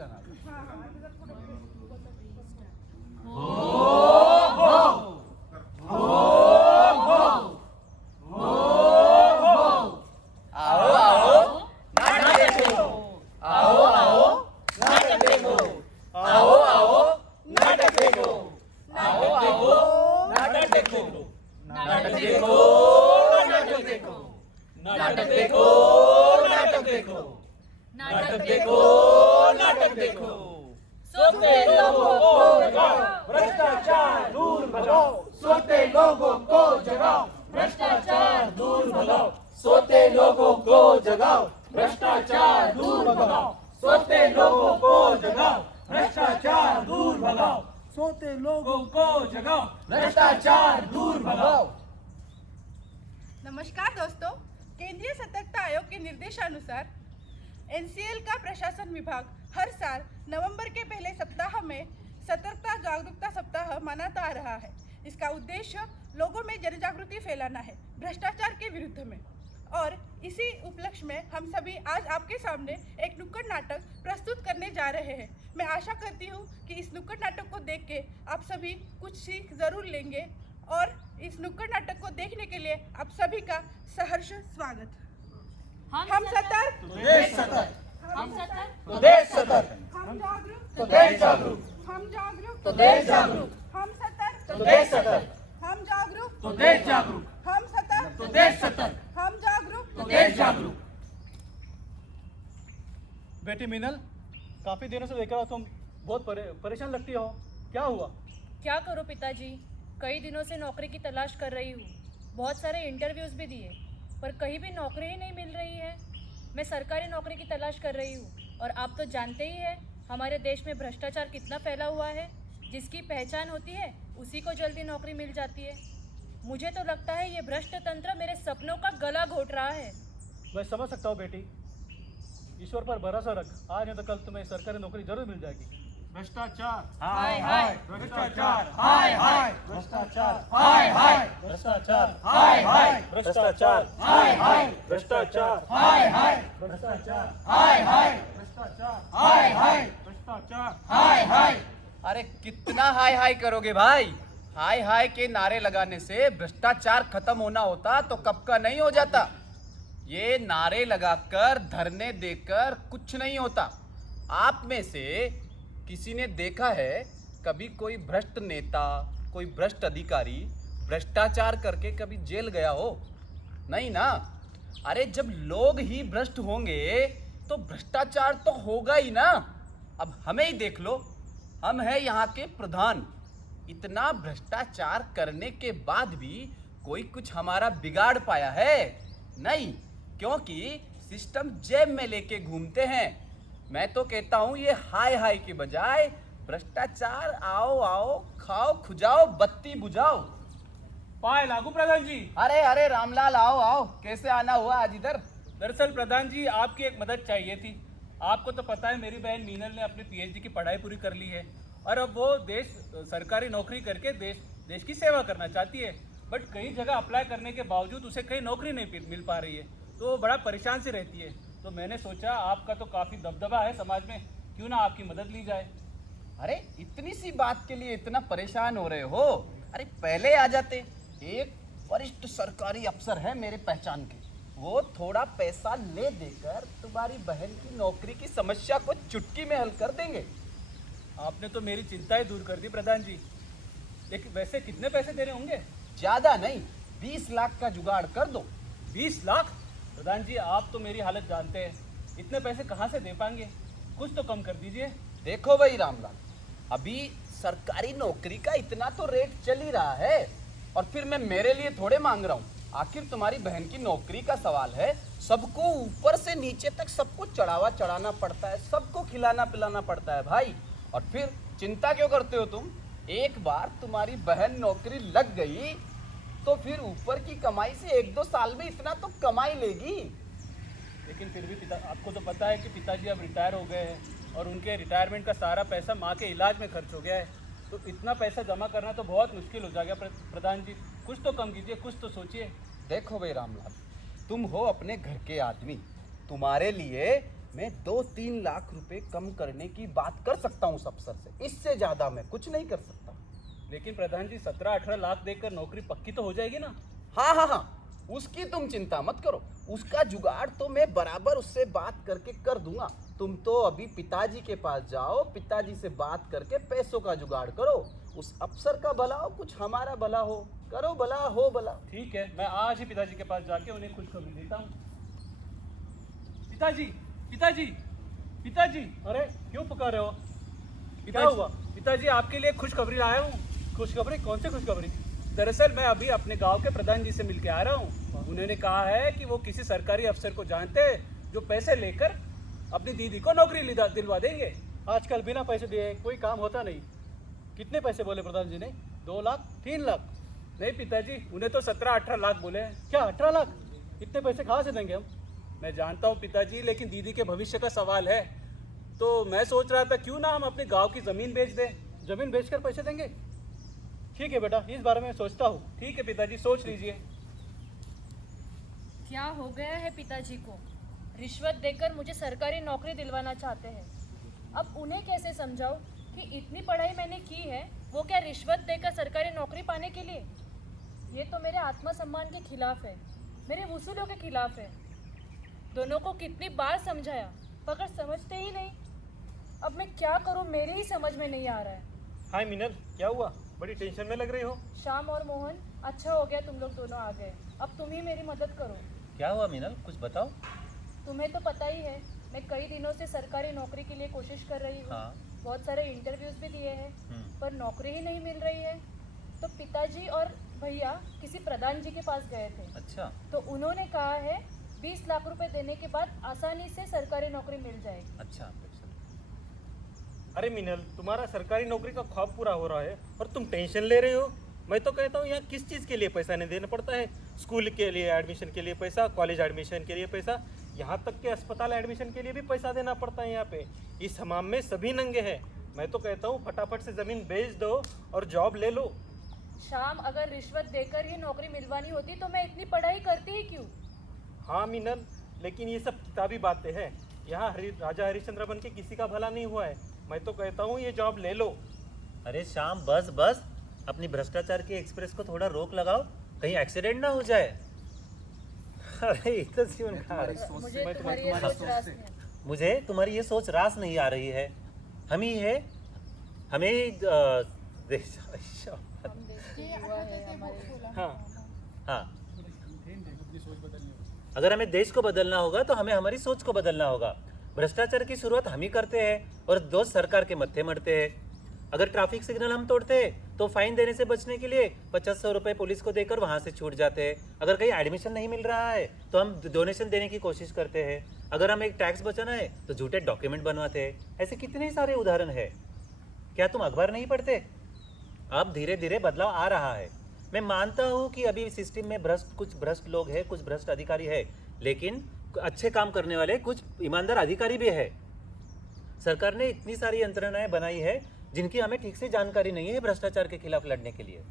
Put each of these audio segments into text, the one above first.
जाणार. आओ आओ नाटक देखो, आओ आओ नाटक देखो, आओ आओ नाटक देखो, आओ आओ नाटक देखो, नाटक देखो, नाटक देखो, नाटक देखो, नाटक देखो, नाटक देखो, नाटक देखो. सोते लोगों को जगाओ, भ्रष्टाचार दूर भगाओ. सोते लोगों को जगाओ, भ्रष्टाचार दूर भगाओ. सोते लोगों को जगाओ, भ्रष्टाचार दूर भगाओ. सोते लोगों को जगाओ, भ्रष्टाचार दूर भगाओ. सोते लोगों को जगाओ, भ्रष्टाचार दूर भगाओ. नमस्कार दोस्तों, केंद्रीय सतर्कता आयोग के निर्देशानुसार एनसीएल का प्रशासन विभाग हर साल नवंबर के पहले सप्ताह में सतर्कता जागरूकता सप्ताह मनाता आ रहा है. इसका उद्देश्य लोगों में जनजागृति फैलाना है भ्रष्टाचार के विरुद्ध में. और इसी उपलक्ष्य में हम सभी आज आपके सामने एक नुक्कड़ नाटक प्रस्तुत करने जा रहे हैं. मैं आशा करती हूँ कि इस नुक्कड़ नाटक को देख के आप सभी कुछ सीख जरूर लेंगे और इस नुक्कड़ नाटक को देखने के लिए आप सभी का सहर्ष स्वागत. हम सतर्क तो देश सतर्क, हम सतर्क तो देश सतर्क, हम जागरूक तो देश जागरूक, हम जागरूक तो देश जागरूक, हम सतर्क तो देश सतर्क, हम जागरूक तो देश जागरूक, हम सतर्क तो देश सतर्क, हम जागरूक तो देश जागरूक. बेटी मीनल, काफी दिनों से देख रहा हूँ तुम बहुत परेशान लगती हो. क्या हुआ? क्या करूं पिताजी, कई दिनों से नौकरी की तलाश कर रही हूँ. बहुत सारे इंटरव्यूज भी दिए पर कहीं भी नौकरी ही नहीं मिल रही है. मैं सरकारी नौकरी की तलाश कर रही हूँ और आप तो जानते ही हैं हमारे देश में भ्रष्टाचार कितना फैला हुआ है. जिसकी पहचान होती है उसी को जल्दी नौकरी मिल जाती है. मुझे तो लगता है ये भ्रष्ट तंत्र मेरे सपनों का गला घोट रहा है. मैं समझ सकता हूँ बेटी, ईश्वर पर भरोसा रख. आज नहीं तो कल तुम्हें सरकारी नौकरी जरूर मिल जाएगी. भ्रष्टाचार, हाय हाय, भ्रष्टाचार, हाय हाय, भ्रष्टाचार, हाय हाय, भ्रष्टाचार, हाय हाय, भ्रष्टाचार, हाय हाय, भ्रष्टाचार, हाय हाय, भ्रष्टाचार, हाय हाय, भ्रष्टाचार, हाय हाय, भ्रष्टाचार. हाय हाय. अरे कितना हाय हाय करोगे भाई? हाय हाय के नारे लगाने से भ्रष्टाचार खत्म होना होता तो कब का नहीं हो जाता. ये नारे लगाकर धरने देकर कुछ नहीं होता. आप में से किसी ने देखा है कभी कोई भ्रष्ट नेता, कोई भ्रष्ट अधिकारी भ्रष्टाचार करके कभी जेल गया हो? नहीं ना. अरे जब लोग ही भ्रष्ट होंगे तो भ्रष्टाचार तो होगा ही ना. अब हमें ही देख लो, हम हैं यहाँ के प्रधान. इतना भ्रष्टाचार करने के बाद भी कोई कुछ हमारा बिगाड़ पाया है? नहीं, क्योंकि सिस्टम जेब में लेके घूमते हैं. मैं तो कहता हूँ ये हाय हाय के बजाय भ्रष्टाचार आओ आओ खाओ खुजाओ बत्ती बुझाओ. पाए लागू प्रधान जी. अरे अरे रामलाल आओ आओ, कैसे आना हुआ आज इधर? दरअसल प्रधान जी आपकी एक मदद चाहिए थी. आपको तो पता है मेरी बहन मीनल ने अपनी पीएचडी की पढ़ाई पूरी कर ली है और अब वो सरकारी नौकरी करके देश की सेवा करना चाहती है. बट कई जगह अप्लाई करने के बावजूद उसे कहीं नौकरी नहीं मिल पा रही है, तो वो बड़ा परेशान से रहती है. तो मैंने सोचा आपका तो काफ़ी दबदबा है समाज में, क्यों ना आपकी मदद ली जाए. अरे इतनी सी बात के लिए इतना परेशान हो रहे हो? अरे पहले आ जाते. एक वरिष्ठ सरकारी अफसर है मेरे पहचान के, वो थोड़ा पैसा ले देकर तुम्हारी बहन की नौकरी की समस्या को चुटकी में हल कर देंगे. आपने तो मेरी चिंताएं दूर कर दी प्रधान जी. लेकिन वैसे कितने पैसे देने होंगे? ज्यादा नहीं, 20 लाख का जुगाड़ कर दो. 20 लाख? प्रधान जी आप तो मेरी हालत जानते हैं, इतने पैसे कहाँ से दे पाएंगे? कुछ तो कम कर दीजिए. देखो भाई रामलाल, अभी सरकारी नौकरी का इतना तो रेट चल ही रहा है और फिर मैं मेरे लिए थोड़े मांग रहा हूँ. आखिर तुम्हारी बहन की नौकरी का सवाल है. सबको ऊपर से नीचे तक सबको चढ़ावा चढ़ाना पड़ता है, सबको खिलाना पिलाना पड़ता है भाई. और फिर चिंता क्यों करते हो तुम? एक बार तुम्हारी बहन नौकरी लग गई तो फिर ऊपर की कमाई से 1-2 साल में इतना तो कमाई लेगी. लेकिन फिर भी आपको तो पता है कि पिताजी अब रिटायर हो गए हैं और उनके रिटायरमेंट का सारा पैसा माँ के इलाज में खर्च हो गया है. तो इतना पैसा जमा करना तो बहुत मुश्किल हो जाएगा प्रधान जी. कुछ तो कम कीजिए, कुछ तो सोचिए. देखो भाई रामलाल, तुम हो अपने घर के आदमी, तुम्हारे लिए मैं 2-3 लाख रुपए कम करने की बात कर सकता हूँ उस अफसर से, इससे ज्यादा मैं कुछ नहीं कर सकता। लेकिन प्रधान जी 17-18 लाख देकर नौकरी पक्की तो हो जाएगी ना? हाँ हाँ हाँ, उसकी तुम चिंता मत करो, उसका जुगाड़ तो मैं बराबर उससे बात करके कर दूंगा। तुम तो अभी पिताजी के पास जाओ, पिताजी से बात करके पैसों का जुगाड़ करो। उस अफसर का भला हो, कुछ हमारा भला हो, करो भला हो भला। ठीक है, मैं आज ही पिताजी के पास जाके उन्हें खुशखबरी देता हूँ। पिताजी, पिताजी, पिताजी! अरे क्यों पुकार रहे हो? क्या पिताजी, हुआ? पिताजी आपके लिए खुशखबरी लाया हूँ। खुशखबरी? कौन सी खुशखबरी? दरअसल मैं अभी अपने गांव के प्रधान जी से मिलके आ रहा हूँ। उन्होंने कहा है कि वो किसी सरकारी अफसर को जानते हैं जो पैसे लेकर अपनी दीदी को नौकरी दिलवा देंगे। आजकल बिना पैसे दिए कोई काम होता नहीं। कितने पैसे बोले प्रधान जी ने? 2 लाख? 3 लाख? नहीं पिताजी, उन्हें तो 17-18 लाख बोले हैं। क्या 18 लाख? इतने पैसे कहाँ से देंगे हम? मैं जानता हूँ पिताजी, लेकिन दीदी के भविष्य का सवाल है, तो मैं सोच रहा था क्यों ना हम अपने गांव की जमीन बेच दें। जमीन बेचकर पैसे देंगे? ठीक है बेटा, इस बारे में सोचता हूँ। ठीक है पिताजी, सोच लीजिए। क्या हो गया है पिताजी को? रिश्वत देकर मुझे सरकारी नौकरी दिलवाना चाहते हैं। अब उन्हें कैसे समझाऊं कि इतनी पढ़ाई मैंने की है, वो क्या रिश्वत देकर सरकारी नौकरी पाने के लिए? ये तो मेरे आत्मसम्मान के खिलाफ है, मेरे वसूलों के खिलाफ है। दोनों को कितनी बार समझाया मगर समझते ही नहीं। अब मैं क्या करूं, मेरे ही समझ में नहीं आ रहा है। हाय मीनल, क्या हुआ? बड़ी टेंशन में लग रही हो। श्याम और मोहन, अच्छा हो गया तुम लोग दोनों आ गए। अब तुम ही मेरी मदद करो। क्या हुआ मीनल, कुछ बताओ। तुम्हें तो पता ही है, मैं कई दिनों से सरकारी नौकरी के लिए कोशिश कर रही हूँ। हाँ। बहुत सारे इंटरव्यूज भी दिए हैं, पर नौकरी ही नहीं मिल रही है। तो पिताजी और भैया किसी प्रधान जी के पास गए थे। अच्छा। तो उन्होंने कहा है 20 लाख रुपए देने के बाद आसानी से सरकारी नौकरी मिल जाएगी। अच्छा। अरे मीनल, तुम्हारा सरकारी नौकरी का ख्वाब पूरा हो रहा है और तुम टेंशन ले रहे हो। मैं तो कहता हूँ यहाँ किस चीज़ के लिए पैसा नहीं देना पड़ता है। स्कूल के लिए एडमिशन के लिए पैसा, कॉलेज एडमिशन के लिए पैसा, यहाँ तक के अस्पताल एडमिशन के लिए भी पैसा देना पड़ता है। यहाँ पे इस हमाम में सभी नंगे हैं। मैं तो कहता हूँ फटाफट से ज़मीन बेच दो और जॉब ले लो। शाम, अगर रिश्वत देकर ही नौकरी मिलवानी होती तो मैं इतनी पढ़ाई करती ही क्यों? हाँ मीनल, लेकिन ये सब किताबी बातें हैं। यहाँ राजा हरिश्चंद्र बन के किसी का भला नहीं हुआ है। मैं तो कहता हूँ ये जॉब ले लो। अरे श्याम, बस बस, अपनी भ्रष्टाचार की एक्सप्रेस को थोड़ा रोक लगाओ, कहीं एक्सीडेंट ना हो जाए। अरे इतना जीवन खा रहे। मुझे तुम्हारी ये सोच रास नहीं है। मुझे तुम्हारी ये सोच रास नहीं आ रही है। हम ही है, हमें हम देश के युवा है हमारे। हाँ, हाँ, अगर हमें देश को बदलना होगा तो हमें हमारी सोच को बदलना होगा। भ्रष्टाचार की शुरुआत हम ही करते हैं और दोस्त सरकार के मत्थे मरते हैं। अगर ट्रैफिक सिग्नल हम तोड़ते हैं तो फाइन देने से बचने के लिए 2500 रुपये पुलिस को देकर वहाँ से छूट जाते हैं। अगर कहीं एडमिशन नहीं मिल रहा है तो हम डोनेशन देने की कोशिश करते हैं। अगर हमें एक टैक्स बचाना है तो झूठे डॉक्यूमेंट बनवाते हैं। ऐसे कितने सारे उदाहरण है। क्या तुम अखबार नहीं पढ़ते? अब धीरे धीरे बदलाव आ रहा है। मैं मानता हूँ कि अभी सिस्टम में कुछ भ्रष्ट लोग हैं, कुछ भ्रष्ट अधिकारी है, लेकिन अच्छे काम करने वाले कुछ ईमानदार अधिकारी भी है। सरकार ने इतनी सारी यंत्रणाएं बनाई है जिनकी हमें ठीक से जानकारी नहीं है भ्रष्टाचार के खिलाफ लड़ने के लिए।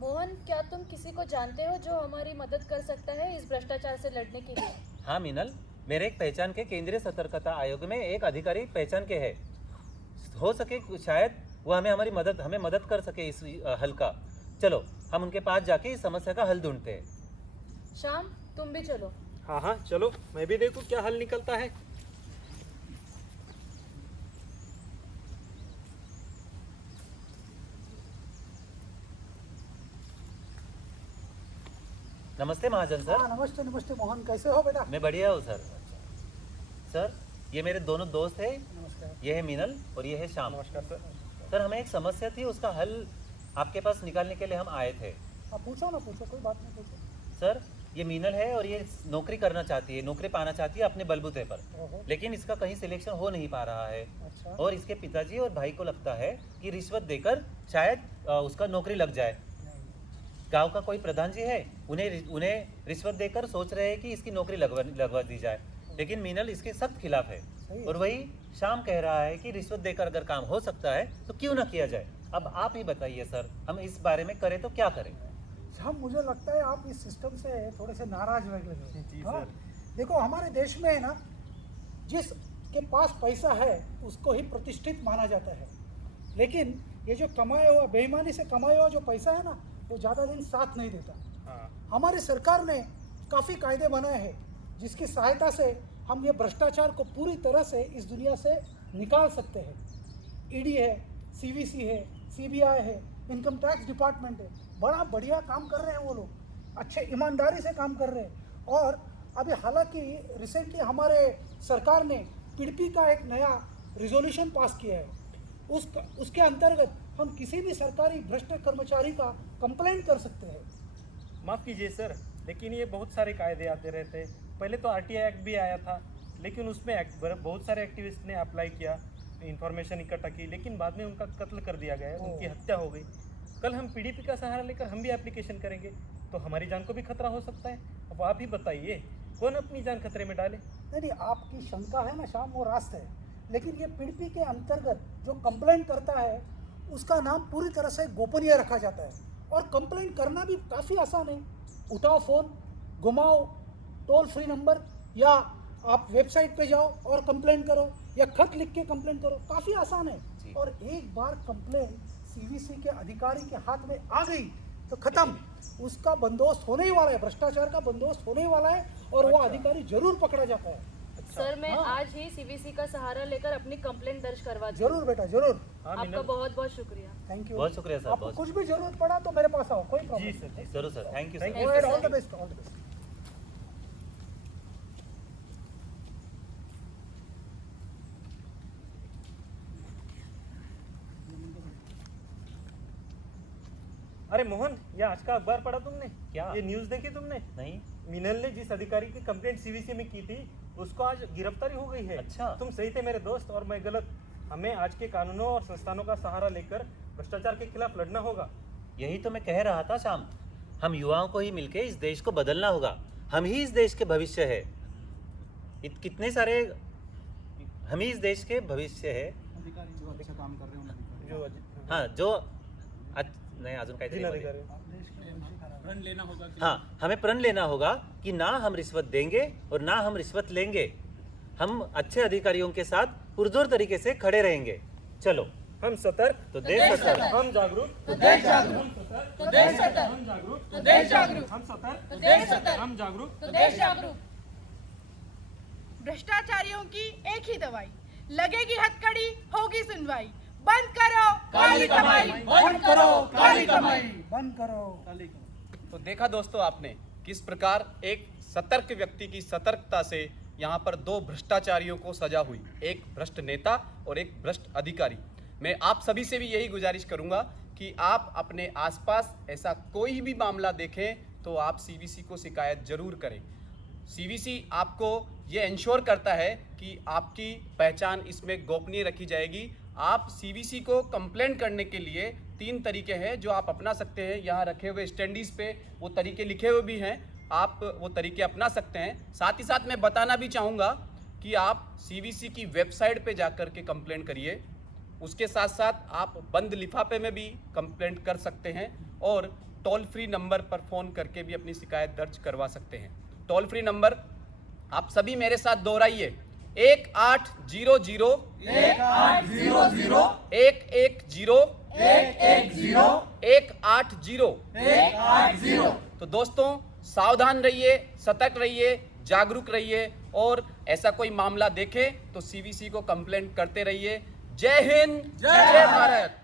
मोहन, क्या तुम किसी को जानते हो जो हमारी मदद कर सकता है इस भ्रष्टाचार से लड़ने के लिए? हाँ मीनल, मेरे एक पहचान के केंद्रीय सतर्कता आयोग में एक अधिकारी पहचान के है। हो सके शायद वो हमें मदद कर सके इस हल का। चलो हम उनके पास जाके इस समस्या का हल ढूंढते हैं। शाम, तुम भी चलो। हाँ हाँ चलो, मैं भी देखूँ क्या हल निकलता है। नमस्ते महाजन सर। हाँ, नमस्ते नमस्ते मोहन, कैसे हो बेटा? मैं बढ़िया हूँ सर। सर, ये मेरे दोनों दोस्त हैं। नमस्कार। ये है मीनल और ये है श्याम। नमस्कार सर। सर, हमें एक समस्या थी, उसका हल आपके पास निकालने के लिए हम आए थे। आप पूछो ना, पूछो, कोई बात नहीं, पूछो। सर, ये मीनल है और ये नौकरी करना चाहती है, नौकरी पाना चाहती है अपने बलबूते पर, ओहो, लेकिन इसका कहीं सिलेक्शन हो नहीं पा रहा है। अच्छा। और इसके पिताजी और भाई को लगता है कि रिश्वत देकर शायद उसका नौकरी लग जाए। गांव का कोई प्रधान जी है, उन्हें रिश्वत देकर सोच रहे हैं कि इसकी नौकरी लगवा दी जाए, लेकिन मीनल इसके सख्त खिलाफ है। सही है। और वही शाम कह रहा है कि रिश्वत देकर अगर काम हो सकता है तो क्यों ना किया जाए। अब आप ही बताइए सर, हम इस बारे में करें तो क्या करें? हम, मुझे लगता है आप इस सिस्टम से थोड़े से नाराज लग रहे जी हो। हाँ, सर। देखो हमारे देश में है ना, जिसके पास पैसा है उसको ही प्रतिष्ठित माना जाता है, लेकिन ये जो कमाया हुआ, बेईमानी से कमाया हुआ जो पैसा है ना, वो ज़्यादा दिन साथ नहीं देता। हाँ। हमारी सरकार ने काफ़ी कायदे बनाए हैं जिसकी सहायता से हम ये भ्रष्टाचार को पूरी तरह से इस दुनिया से निकाल सकते हैं। ईडी है, सीवीसी है, सीबीआई है, इनकम टैक्स डिपार्टमेंट है, बड़ा बढ़िया काम कर रहे हैं वो लोग, अच्छे ईमानदारी से काम कर रहे हैं। और अभी हालांकि रिसेंटली हमारे सरकार ने पीडीपी का एक नया रिजोल्यूशन पास किया है, उसके अंतर्गत हम किसी भी सरकारी भ्रष्ट कर्मचारी का कंप्लेंट कर सकते हैं। माफ़ कीजिए सर, लेकिन ये बहुत सारे कायदे आते रहते हैं। पहले तो आरटीआई एक्ट भी आया था, लेकिन उसमें बहुत सारे एक्टिविस्ट ने अप्लाई किया, इंफॉर्मेशन इकट्ठा की, लेकिन बाद में उनका कत्ल कर दिया गया, उनकी हत्या हो गई। कल हम पीडीपी का सहारा लेकर हम भी एप्लीकेशन करेंगे तो हमारी जान को भी खतरा हो सकता है। अब आप ही बताइए, कौन अपनी जान खतरे में डाले? नहीं, आपकी शंका है ना शाम, वो रास्त है, लेकिन ये पीडीपी के अंतर्गत जो कंप्लेंट करता है उसका नाम पूरी तरह से गोपनीय रखा जाता है, और कंप्लेंट करना भी काफ़ी आसान है। उठाओ फ़ोन, घुमाओ टोल फ्री नंबर, या आप वेबसाइट पे जाओ और कंप्लेंट करो, या खत लिख के कंप्लेंट करो, काफ़ी आसान है। और एक बार कंप्लेंट सीवीसी के अधिकारी के हाथ में आ गई तो खत्म, उसका बंदोबस्त होने ही वाला है, भ्रष्टाचार का बंदोबस्त होने ही वाला है, और वो अधिकारी जरूर पकड़ा जाता है। सर मैं आज ही सीवीसी का सहारा लेकर अपनी कंप्लेंट दर्ज करवा दूँ। जरूर बेटा, जरूर। हाँ आपका बहुत बहुत शुक्रिया। थैंक यू, बहुत शुक्रिया सर, आपको बहुत कुछ भी जरूरत पड़ा तो मेरे पास आओ, कोई जी प्रॉब्लम सर, जी जरूर sir, thank you Thank sir. you. नहीं। All the best, all the best. अरे मोहन, ये आज का अखबार पढ़ा तुमने? क्या? ये न्यूज़ देखी तुमने? नहीं, मिनल ने जिस अधिकारी की कंप्लेंट सीवीसी में की थी उसको आज गिरफ्तारी हो गई है। अच्छा। तुम सही थे मेरे दोस्त और मैं गलत। हमें आज के कानूनों और संस्थानों का सहारा लेकर भ्रष्टाचार के खिलाफ लड़ना होगा। यही तो मैं कह रहा था श्याम, हम युवाओं को ही मिलके इस देश को बदलना होगा। हम ही इस देश के भविष्य है। कितने सारे हम ही इस देश के भविष्य है। जो हाँ, जो नहीं अजून काहीतरी बोले. जिल्हाधिकारी प्रण लेना होगा कि हाँ, हमें प्रण लेना होगा कि ना हम रिश्वत देंगे और ना हम रिश्वत लेंगे। हम अच्छे अधिकारियों के साथ पुरजोर तरीके से खड़े रहेंगे। चलो, हम सतर्क तो देश सतर्क, हम जागरूक तो देश जागरूक, हम सतर्क तो देश सतर्क, हम जागरूक तो देश जागरूक, हम सतर्क तो देश सतर्क, हम जागरूक तो देश जागरूक। भ्रष्टाचारियों की एक ही दवाई, लगेगी हथकड़ी, होगी सुनवाई। बंद करो काली कमाई, बंद करो काली कमाई, बंद करो। तो देखा दोस्तों आपने किस प्रकार एक सतर्क व्यक्ति की सतर्कता से यहाँ पर दो भ्रष्टाचारियों को सजा हुई, एक भ्रष्ट नेता और एक भ्रष्ट अधिकारी। मैं आप सभी से भी यही गुजारिश करूंगा कि आप अपने आसपास ऐसा कोई भी मामला देखें तो आप सीवीसी को शिकायत जरूर करें। सीवीसी आपको ये इंश्योर करता है कि आपकी पहचान इसमें गोपनीय रखी जाएगी। आप सीवीसी को कंप्लेंट करने के लिए 3 तरीके हैं जो आप अपना सकते हैं। यहाँ रखे हुए स्टैंडीज पे वो तरीके लिखे हुए भी हैं, आप वो तरीके अपना सकते हैं। साथ ही साथ मैं बताना भी चाहूँगा कि आप सीवीसी की वेबसाइट पे जाकर के कंप्लेंट करिए। उसके साथ साथ आप बंद लिफाफे में भी कंप्लेंट कर सकते हैं और टोल फ्री नंबर पर फ़ोन करके भी अपनी शिकायत दर्ज करवा सकते हैं। टोल फ्री नंबर आप सभी मेरे साथ दोहराइए, 1800 110 180। तो दोस्तों सावधान रहिए, सतर्क रहिए, जागरूक रहिए और ऐसा कोई मामला देखें तो सीवीसी को कंप्लेंट करते रहिए। जय हिंद, जय भारत।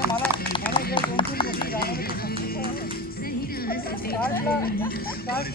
मला जे 2-3 गोष्टी जाणवल्या, 60 लाख